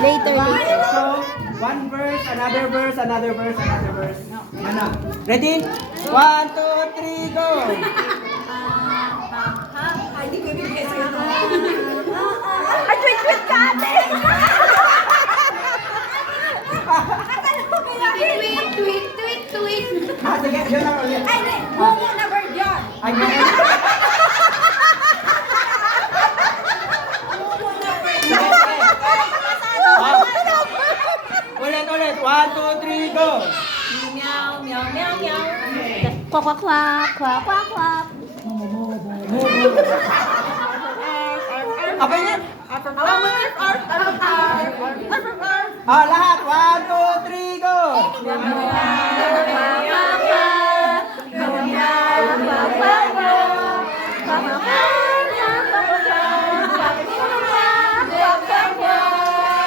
Later, later. So, one verse, another verse, another verse, another verse. Ano? Ready? 1, 2, 3, go! Ay, di ko ibigay sa'yo to. Ay, tweet ka ate! Tweet. Ah, sige, yun lang ulit. Ay, di. Momo na word yun. Ay, ganun. Momo na word Sige, yun. sige. Ulit, ulit. 1, 2, 3, go! Meow, meow, meow, meow. Kwak, kwak, kwak, kwak, kwak, kwak. Okay na? Arf. Ah, lahat. 1, 2, 3, go! Meow, meow,